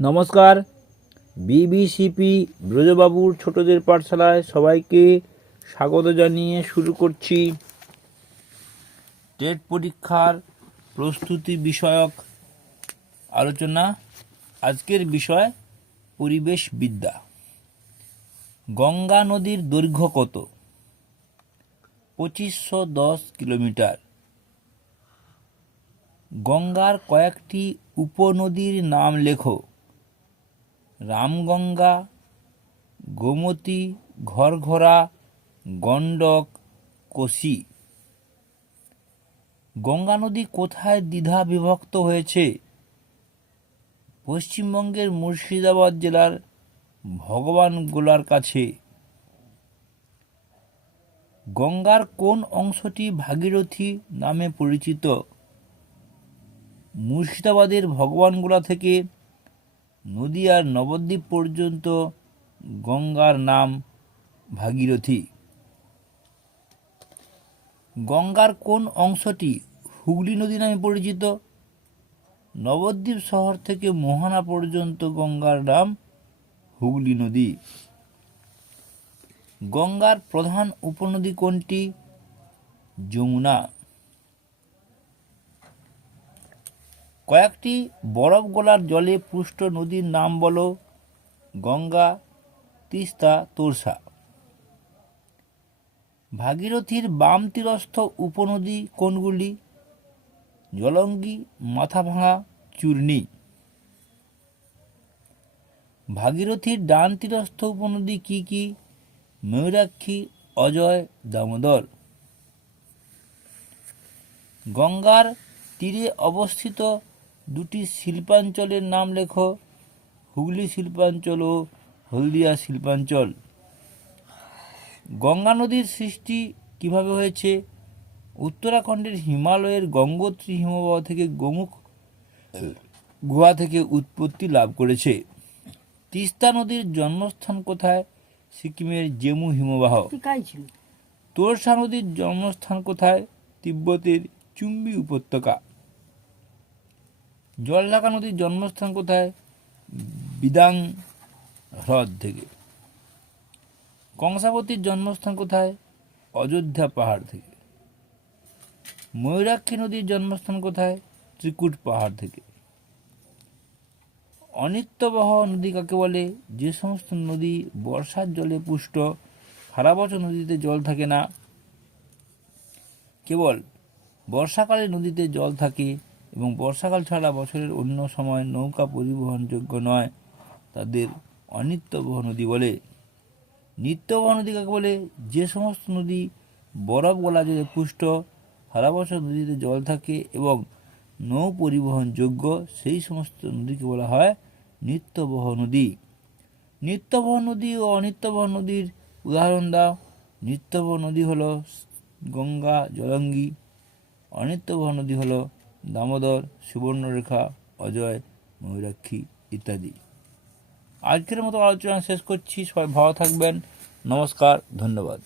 নমস্কার। বিবিসিপি ব্রজবাবুর ছোটদের পাঠশালায় সবাইকে স্বাগত জানিয়ে শুরু করছি। টেট পরীক্ষার প্রস্তুতি বিষয়ক আলোচনা। আজকের বিষয় পরিবেশ বিদ্যা। গঙ্গা নদীর দৈর্ঘ্য কত? পঁচিশশো দশ কিলোমিটার। গঙ্গার কয়েকটি উপনদীর নাম লেখো। রামগঙ্গা, গোমতী, ঘরঘরা, গণ্ডক, কোশি। গঙ্গা নদী কোথায় দ্বিধা বিভক্ত হয়েছে? পশ্চিমবঙ্গের মুর্শিদাবাদ জেলার ভগবানগোলার কাছে। গঙ্গার কোন অংশটি ভাগীরথী নামে পরিচিত? মুর্শিদাবাদের ভগবানগোলা থেকে নদিয়ার নবদ্বীপ পর্যন্ত গঙ্গার নাম ভাগীরথী। গঙ্গার কোন অংশটি হুগলি নদী নামে পরিচিত? নবদ্বীপ শহর থেকে মোহনা পর্যন্ত গঙ্গার নাম হুগলি নদী। গঙ্গার প্রধান উপনদী কোনটি? যমুনা। কয়েকটি বরফ গলার জলে পুষ্ট নদীর নাম বলো গঙ্গা, তিস্তা, তোরসা। ভাগীরথীর বাম তীরস্থ উপনদী কোনগুলি? জলঙ্গি, মাথাভাঙা, চূর্ণী। ভাগীরথীর ডান তীরস্থ উপনদী কি কি? ময়ূরাক্ষী, অজয়, দামোদর। গঙ্গার তীরে অবস্থিত দুটি শিল্পাঞ্চলের নাম লেখো। হুগলি শিল্পাঞ্চল ও হলদিয়া শিল্পাঞ্চল। গঙ্গা নদীর সৃষ্টি কীভাবে হয়েছে? উত্তরাখণ্ডের হিমালয়ের গঙ্গোত্রী হিমবাহ থেকে গোমুখ গুহা থেকে উৎপত্তি লাভ করেছে। তিস্তা নদীর জন্মস্থান কোথায়? সিকিমের জেমু হিমবাহ। তোরসা নদীর জন্মস্থান কোথায়? তিব্বতের চুম্বি উপত্যকা। জলঢাকা নদীর জন্মস্থান কোথায়? বিদাং হ্রদ থেকে। কংসাবতীর জন্মস্থান কোথায়? অযোধ্যা পাহাড় থেকে। ময়ূরাক্ষী নদীর জন্মস্থান কোথায়? ত্রিকুট পাহাড় থেকে। অনিত্যবহ নদী কাকে বলে? যে সমস্ত নদী বর্ষার জলে পুষ্ট, সারা বছর নদীতে জল থাকে না। কেবল বর্ষাকালে নদীতে জল থাকে এবং বর্ষাকাল ছাড়া বছরের অন্য সময় নৌকা পরিবহনযোগ্য নয়। তাদের অনিত্যবহ নদী বলে। নিত্যবহ নদী কাকে বলে? যে সমস্ত নদী বরফ গলা জলে পুষ্ট সারা বছর নদীতে জল থাকে এবং নৌ পরিবহনযোগ্য, সেই সমস্ত নদীকে বলা হয় নিত্যবহ নদী। নিত্যবহ নদী ও অনিত্যবহ নদীর উদাহরণ দাও। নিত্যবহ নদী হলো গঙ্গা, জলঙ্গি। অনিত্যবহ নদী হলো দামোদর, সুবর্ণরেখা, অজয়, ময়ূরাক্ষী ইত্যাদি। আজকের মতো আলোচনা শেষ করছি। সবাই ভালো থাকবেন। নমস্কার, ধন্যবাদ।